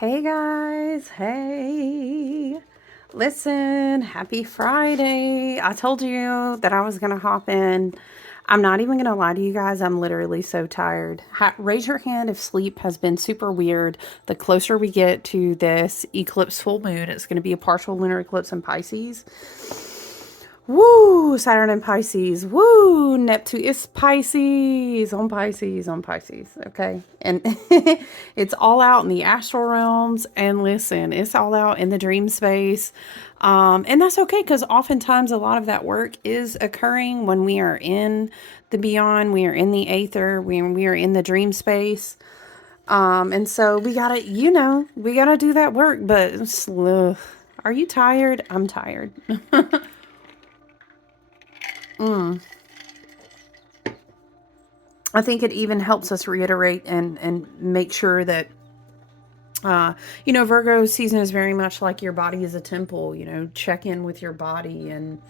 Hey guys, hey. Listen, happy Friday. I told you that I was going to hop in. I'm not even going to lie to you guys. I'm literally so tired. Raise your hand if sleep has been super weird. The closer we get to this eclipse full moon, it's going to be a partial lunar eclipse in Pisces. Woo! Saturn in Pisces. Woo! Neptune is Pisces. On Pisces. On Pisces. Okay. And it's all out in the astral realms. And listen, it's all out in the dream space. And that's okay because oftentimes a lot of that work is occurring when we are in the beyond, we are in the aether, we are in the dream space. And so we gotta, we gotta do that work. But are you tired? I'm tired. I think it even helps us reiterate and make sure that, Virgo season is very much like your body is a temple, check in with your body. And,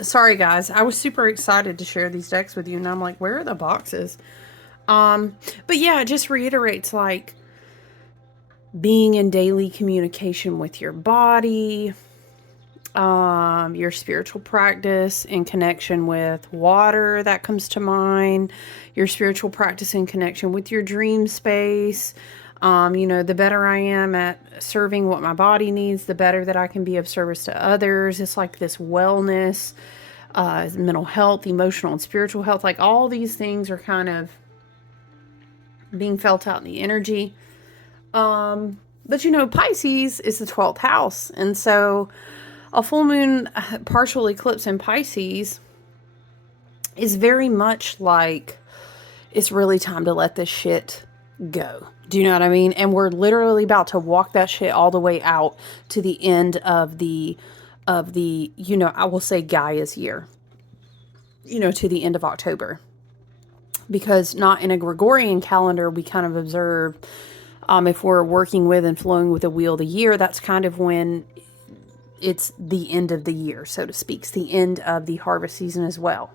sorry guys, I was super excited to share these decks with you. And I'm like, where are the boxes? But yeah, it just reiterates like being in daily communication with your body, your spiritual practice in connection with water, that comes to mind, your spiritual practice in connection with your dream space. The better I am at serving what my body needs, the better that I can be of service to others. It's like this wellness, mental health, emotional and spiritual health, like all these things are kind of being felt out in the energy. But Pisces is the 12th house. And so a full moon partial eclipse in Pisces is very much like it's really time to let this shit go. Do you know what I mean? And we're literally about to walk that shit all the way out to the end of the I will say Gaia's year, to the end of October. Because not in a Gregorian calendar, we kind of observe, if we're working with and flowing with the wheel of the year, that's kind of when it's the end of the year, so to speak. It's the end of the harvest season as well.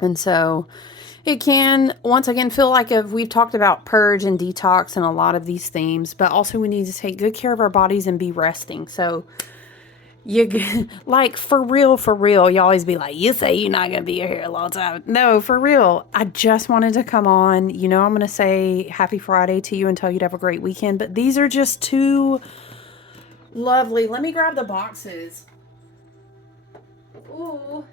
And so it can, once again, feel like we've talked about purge and detox and a lot of these themes, but also we need to take good care of our bodies and be resting. So like, for real, you always be like, you say you're not going to be here a long time. No, for real. I just wanted to come on. I'm going to say happy Friday to you and tell you to have a great weekend. But these are just two lovely. Let me grab the boxes. Ooh.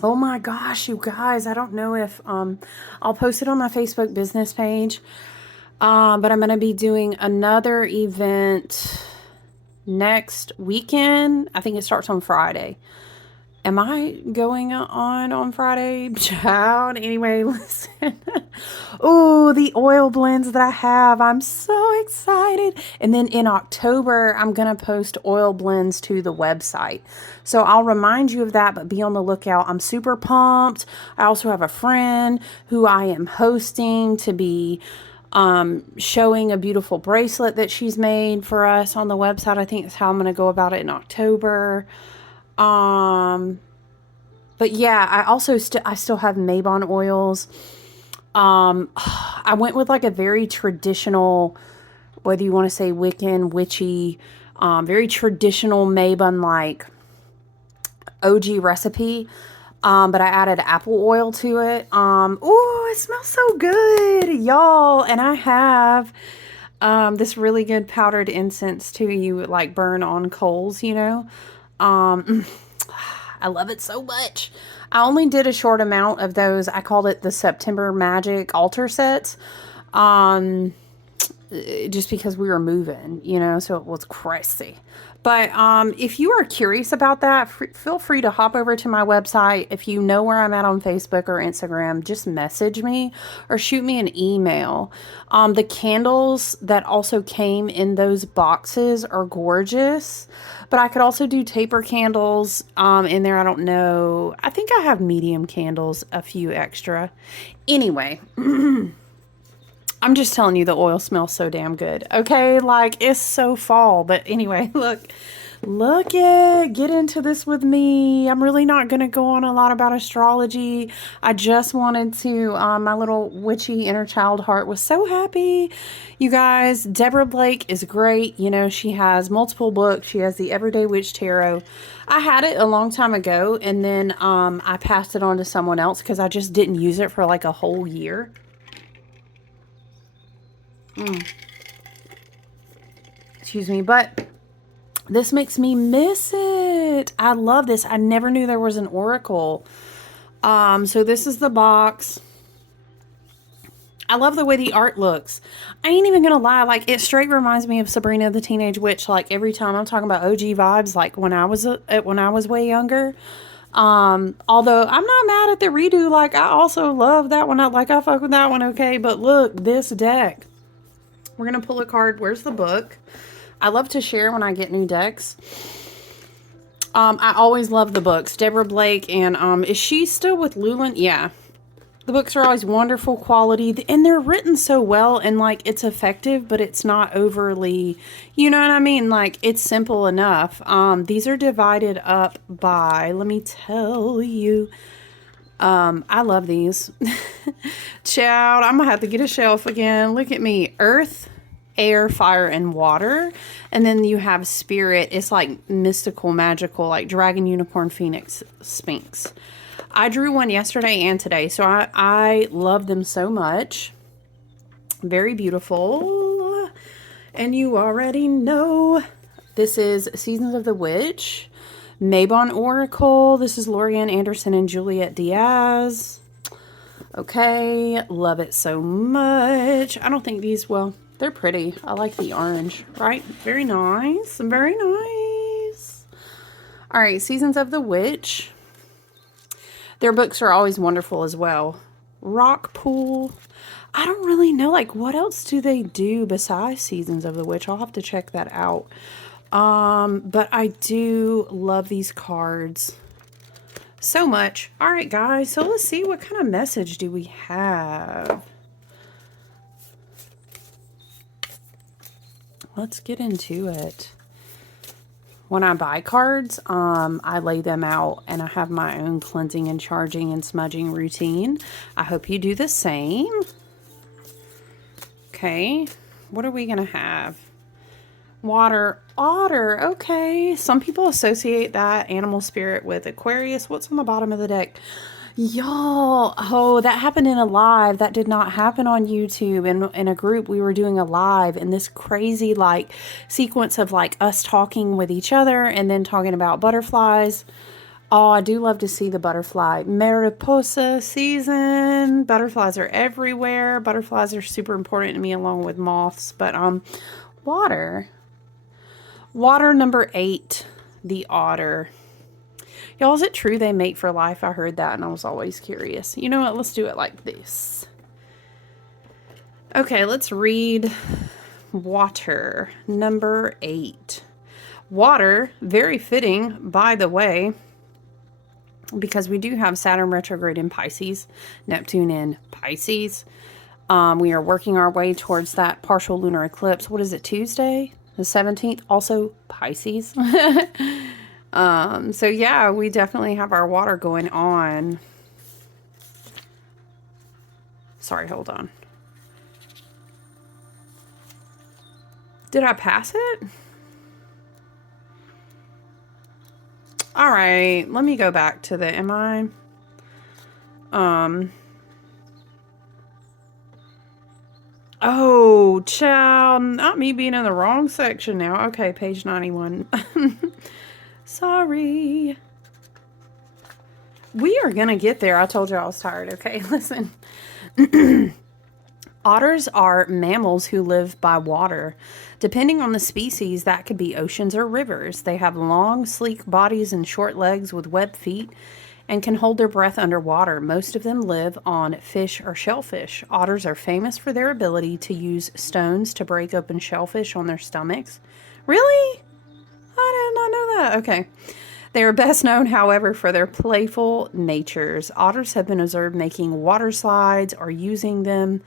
Oh my gosh, you guys. I don't know if I'll post it on my Facebook business page. But I'm going to be doing another event next weekend. I think it starts on Friday. Am I going on Friday? Child. Anyway, listen. Oh, the oil blends that I have. I'm so excited. And then in October, I'm going to post oil blends to the website. So I'll remind you of that, but be on the lookout. I'm super pumped. I also have a friend who I am hosting to be showing a beautiful bracelet that she's made for us on the website. I think that's how I'm going to go about it in October. But yeah, I still have Mabon oils. I went with like a very traditional, whether you want to say Wiccan, witchy, very traditional Mabon like OG recipe. But I added apple oil to it. It smells so good, y'all. And I have this really good powdered incense too. You would like burn on coals, I love it so much. I only did a short amount of those. I called it the September Magic Altar Sets. Just because we were moving, so it was crazy. But if you are curious about that, feel free to hop over to my website. If you know where I'm at on Facebook or Instagram, just message me or shoot me an email. The candles that also came in those boxes are gorgeous. But I could also do taper candles in there. I don't know. I think I have medium candles, a few extra. Anyway. I'm just telling you, the oil smells so damn good. Okay, like, it's so fall. But anyway, look, Look it. Get into this with me. I'm really not going to go on a lot about astrology. I just wanted to, my little witchy inner child heart was so happy. You guys, Deborah Blake is great. You know, she has multiple books. She has the Everyday Witch Tarot. I had it a long time ago, and then I passed it on to someone else because I just didn't use it for like a whole year. Excuse me, but this makes me miss it. I love this. I never knew there was an oracle. So this is the box. I love the way the art looks. I ain't even gonna lie, like it straight reminds me of Sabrina the Teenage Witch. Like every time I'm talking about OG vibes, like when I was way younger. Although I'm not mad at the redo. Like I also love that one. I fuck with that one. Okay, but look, this deck. We're gonna pull a card. Where's the book? I love to share when I get new decks. I always love the books. Deborah Blake, and is she still with Lunar? Yeah. The books are always wonderful quality, and they're written so well, and like it's effective, but it's not overly, you know what I mean? Like it's simple enough. These are divided up by, let me tell you. I love these. Child, I'm gonna have to get a shelf again. Look at me. Earth, air, fire, and water. And then you have spirit. It's like mystical, magical, like dragon, unicorn, phoenix, sphinx. I drew one yesterday and today, so I love them so much. Very beautiful. And you already know this is Seasons of the Witch. Mabon Oracle. This is Lorianne Anderson and Juliet Diaz. Okay, love it so much. I don't think these, well, they're pretty. I like the orange, right? Very nice. Very nice. All right, Seasons of the Witch. Their books are always wonderful as well. Rock Pool. I don't really know, like, what else do they do besides Seasons of the Witch? I'll have to check that out. But I do love these cards so much. All right, guys, so let's see what kind of message do we have. Let's get into it. When I buy cards, I lay them out and I have my own cleansing and charging and smudging routine. I hope you do the same. Okay, what are we going to have? Water, otter, okay. Some people associate that animal spirit with Aquarius. What's on the bottom of the deck? Y'all, oh, that happened in a live. That did not happen on YouTube. In a group, we were doing a live, and this crazy, like, sequence of, like, us talking with each other and then talking about butterflies. Oh, I do love to see the butterfly. Mariposa season. Butterflies are everywhere. Butterflies are super important to me along with moths. But, water. Water number 8, the otter. Y'all, is it true they mate for life? I heard that and I was always curious. You know what? Let's do it like this. Okay, let's read water number 8. Water, very fitting, by the way, because we do have Saturn retrograde in Pisces, Neptune in Pisces. We are working our way towards that partial lunar eclipse. What is it, Tuesday? The 17th, also Pisces. So yeah, we definitely have our water going on. Sorry, hold on. Did I pass it? All right, let me go back to the, am I? Oh, child, not me being in the wrong section now. Okay, page 91. Sorry. We are going to get there. I told you I was tired. Okay, listen. Otters are mammals who live by water. Depending on the species, that could be oceans or rivers. They have long, sleek bodies and short legs with webbed feet and can hold their breath underwater. Most of them live on fish or shellfish. Otters are famous for their ability to use stones to break open shellfish on their stomachs. Really? I did not know that. Okay. They are best known, however, for their playful natures. Otters have been observed making water slides or using them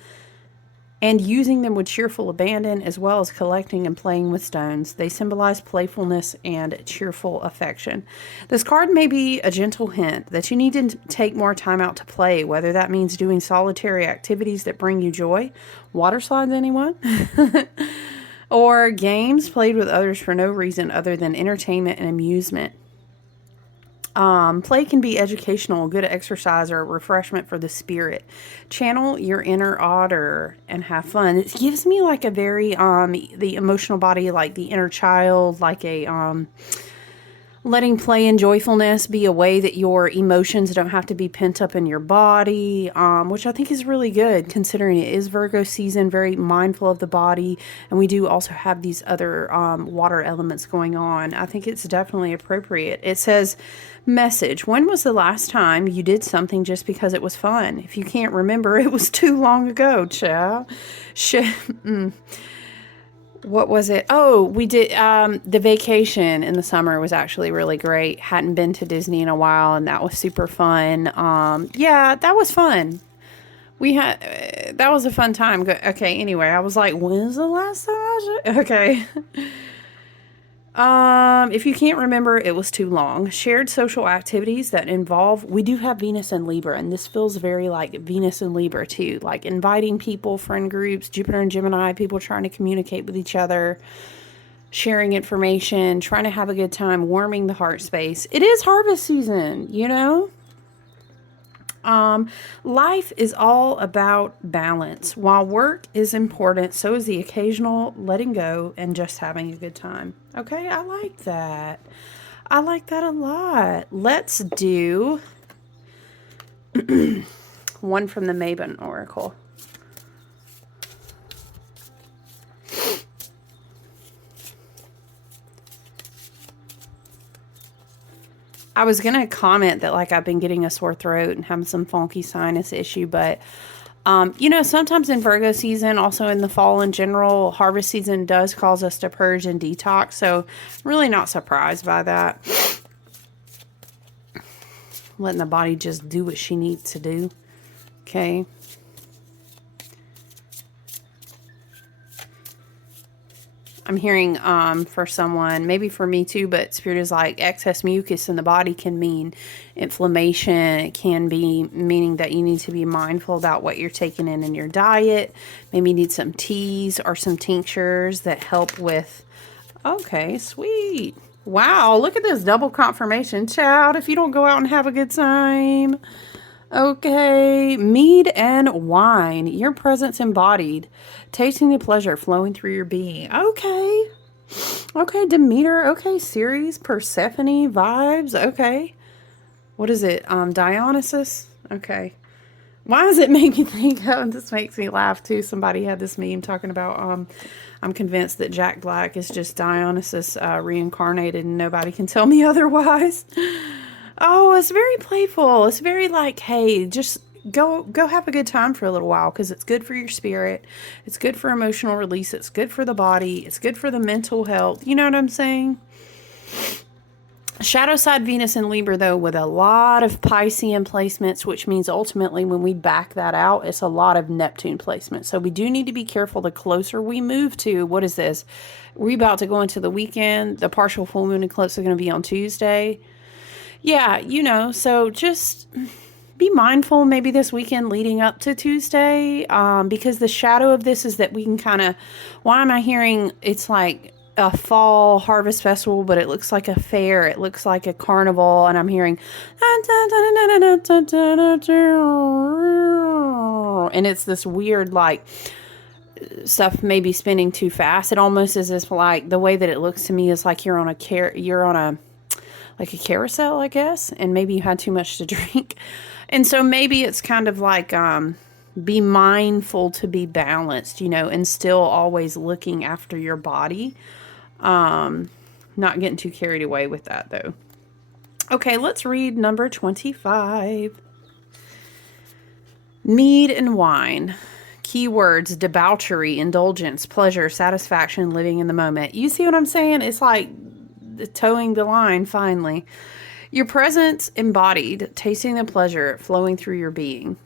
and using them with cheerful abandon, as well as collecting and playing with stones. They symbolize playfulness and cheerful affection. This card may be a gentle hint that you need to take more time out to play, whether that means doing solitary activities that bring you joy. Water slides, anyone? Or games played with others for no reason other than entertainment and amusement. Play can be educational, good exercise, or refreshment for the spirit. Channel your inner otter and have fun. It gives me like a very, the emotional body, like the inner child, like a, letting play and joyfulness be a way that your emotions don't have to be pent up in your body, which I think is really good considering it is Virgo season, very mindful of the body. And we do also have these other water elements going on. I think it's definitely appropriate. It says, message, when was the last time you did something just because it was fun? If you can't remember, it was too long ago, child. What was it? Oh, we did, the vacation in the summer was actually really great. Hadn't been to Disney in a while, and that was super fun. Yeah, that was fun. That was a fun time. Okay, anyway, I was like, when's the last time okay. If you can't remember, it was too long. Shared social activities that involve, we do have Venus and Libra, and this feels very like Venus and Libra too, like inviting people, friend groups, Jupiter and Gemini, people trying to communicate with each other, sharing information, trying to have a good time, warming the heart space. It is harvest season, you know? Life is all about balance. While work is important, so is the occasional letting go and just having a good time. Okay, I like that. I like that a lot. Let's do one from the Mabon Oracle. I was going to comment that like I've been getting a sore throat and having some funky sinus issue, but you know, sometimes in Virgo season, also in the fall in general, harvest season does cause us to purge and detox. So I'm really not surprised by that. Letting the body just do what she needs to do. Okay. I'm hearing for someone, maybe for me too, but Spirit is like excess mucus in the body can mean inflammation. It can be meaning that you need to be mindful about what you're taking in your diet. Maybe you need some teas or some tinctures that help with. Okay, sweet. Wow, look at this double confirmation, child. If you don't go out and have a good time. Okay, mead and wine, your presence embodied, tasting the pleasure flowing through your being. Okay, okay, Demeter. Okay, Ceres, Persephone vibes. Okay, what is it? Dionysus. Okay, why does it make me think? Oh, this makes me laugh too. Somebody had this meme talking about. I'm convinced that Jack Black is just Dionysus reincarnated, and nobody can tell me otherwise. Oh, it's very playful. It's very like, hey, just go have a good time for a little while because it's good for your spirit. It's good for emotional release. It's good for the body. It's good for the mental health. You know what I'm saying? Shadow side Venus and Libra, though, with a lot of Piscean placements, which means ultimately when we back that out, it's a lot of Neptune placement. So we do need to be careful the closer we move to, what is this? We're about to go into the weekend. The partial full moon eclipse is going to be on Tuesday. Yeah, you know, so just be mindful maybe this weekend leading up to Tuesday, because the shadow of this is that we can kind of, why am I hearing it's like a fall harvest festival, but it looks like a fair, it looks like a carnival, and I'm hearing, and it's this weird like stuff maybe spinning too fast. It almost is this like, the way that it looks to me is like you're on a like a carousel, I guess, and maybe you had too much to drink. And so maybe it's kind of like, be mindful to be balanced, you know, and still always looking after your body. Not getting too carried away with that, though. Okay, let's read number 25. Mead and wine. Keywords: debauchery, indulgence, pleasure, satisfaction, living in the moment. You see what I'm saying? It's like towing the line finally. Your presence embodied, tasting the pleasure flowing through your being.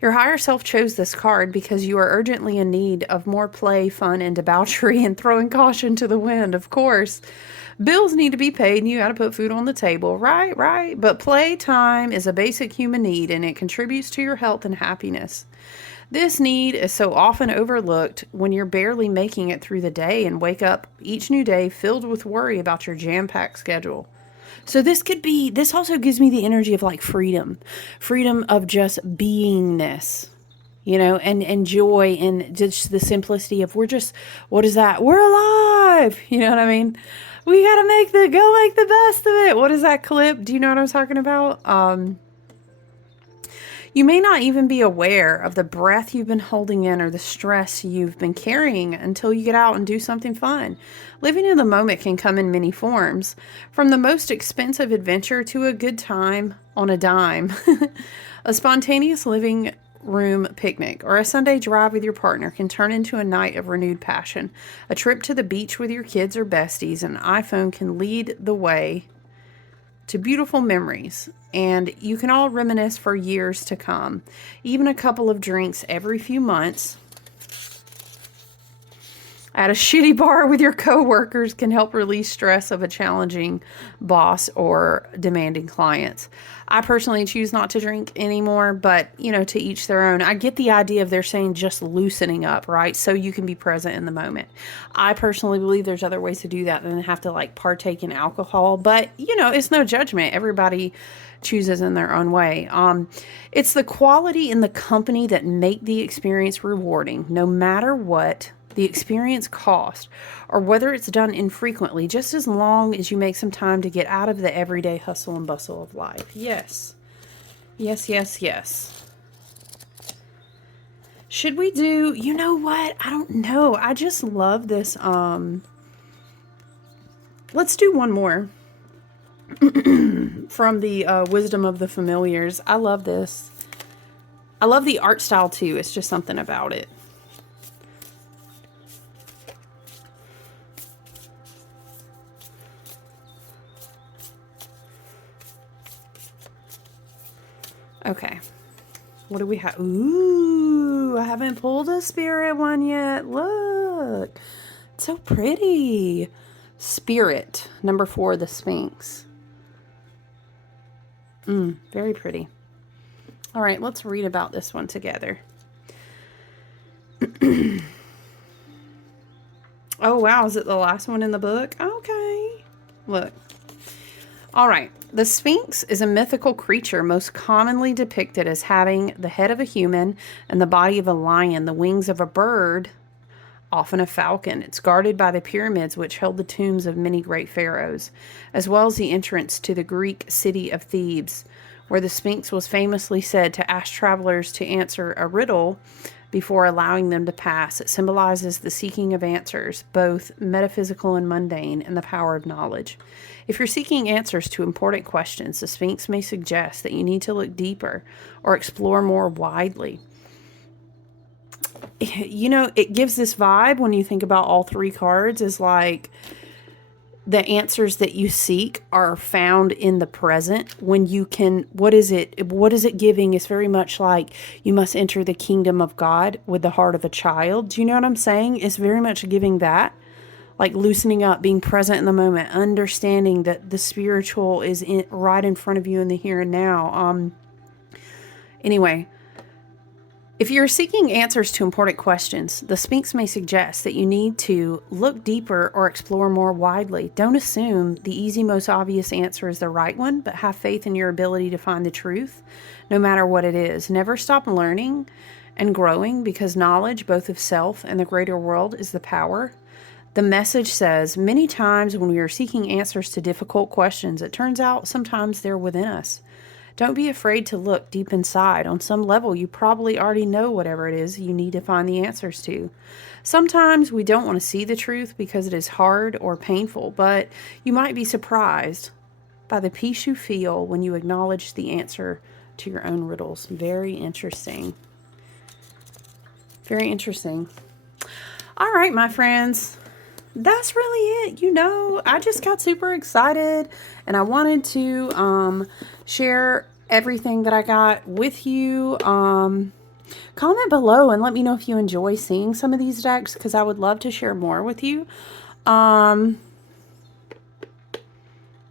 Your higher self chose this card because you are urgently in need of more play, fun, and debauchery and throwing caution to the wind, of course. Bills need to be paid and you got to put food on the table. Right, right. But playtime is a basic human need and it contributes to your health and happiness. This need is so often overlooked when you're barely making it through the day and wake up each new day filled with worry about your jam-packed schedule. So this also gives me the energy of like freedom of just beingness, and joy and just the simplicity of what is that? We're alive. You know what I mean? We got to go make the best of it. What is that clip? Do you know what I'm talking about? You may not even be aware of the breath you've been holding in or the stress you've been carrying until you get out and do something fun. Living in the moment can come in many forms, from the most expensive adventure to a good time on a dime. A spontaneous living room picnic or a Sunday drive with your partner can turn into a night of renewed passion. A trip to the beach with your kids or besties, an iPhone can lead the way to beautiful memories, and you can all reminisce for years to come. Even a couple of drinks every few months at a shitty bar with your coworkers can help release stress of a challenging boss or demanding clients. I personally choose not to drink anymore, but, to each their own. I get the idea of they're saying just loosening up, right? So you can be present in the moment. I personally believe there's other ways to do that than have to partake in alcohol, but, it's no judgment. Everybody chooses in their own way. It's the quality in the company that make the experience rewarding, no matter what the experience cost, or whether it's done infrequently, just as long as you make some time to get out of the everyday hustle and bustle of life. Yes. Yes, yes, yes. Should we do, you know what? I don't know. I just love this. Let's do one more from the Wisdom of the Familiars. I love this. I love the art style too. It's just something about it. Okay. What do we have? Ooh, I haven't pulled a spirit one yet. Look. It's so pretty. Spirit. Number 4, the Sphinx. Very pretty. All right, let's read about this one together. Oh, wow. Is it the last one in the book? Okay. Look. All right. The Sphinx is a mythical creature most commonly depicted as having the head of a human and the body of a lion, the wings of a bird, often a falcon. It's guarded by the pyramids, which held the tombs of many great pharaohs, as well as the entrance to the Greek city of Thebes, where the Sphinx was famously said to ask travelers to answer a riddle before allowing them to pass. It symbolizes the seeking of answers, both metaphysical and mundane, and the power of knowledge. If you're seeking answers to important questions, the Sphinx may suggest that you need to look deeper or explore more widely. It gives this vibe when you think about all 3 cards is like the answers that you seek are found in the present when you can, what is it giving? It's very much like you must enter the kingdom of God with the heart of a child. Do you know what I'm saying? It's very much giving that. Like loosening up, being present in the moment, understanding that the spiritual is right in front of you in the here and now. Anyway, if you're seeking answers to important questions, the Sphinx may suggest that you need to look deeper or explore more widely. Don't assume the easy, most obvious answer is the right one, but have faith in your ability to find the truth, no matter what it is. Never stop learning and growing, because knowledge, both of self and the greater world, is the power. The message says, many times when we are seeking answers to difficult questions, it turns out sometimes they're within us. Don't be afraid to look deep inside. On some level, you probably already know whatever it is you need to find the answers to. Sometimes we don't want to see the truth because it is hard or painful, but you might be surprised by the peace you feel when you acknowledge the answer to your own riddles. Very interesting. Very interesting. All right, my friends. That's really it. I just got super excited and I wanted to share everything that I got with you. Comment below and let me know if you enjoy seeing some of these decks, because I would love to share more with you.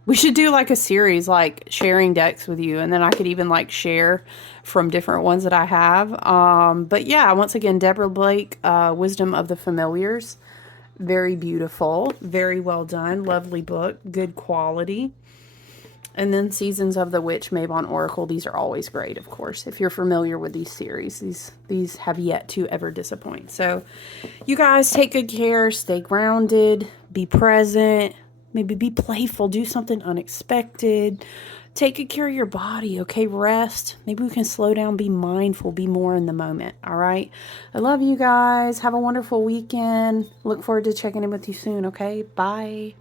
We should do like a series, like sharing decks with you, and then I could even like share from different ones that I have. But yeah, once again, Deborah Blake, Wisdom of the Familiars. Very beautiful, very well done, lovely book, good quality. And then Seasons of the Witch, Mabon Oracle. These are always great, of course. If you're familiar with these series, these have yet to ever disappoint. So you guys take good care, stay grounded, be present, maybe be playful, do something unexpected. Take good care of your body, okay? Rest. Maybe we can slow down, be mindful, be more in the moment, all right? I love you guys. Have a wonderful weekend. Look forward to checking in with you soon, okay? Bye.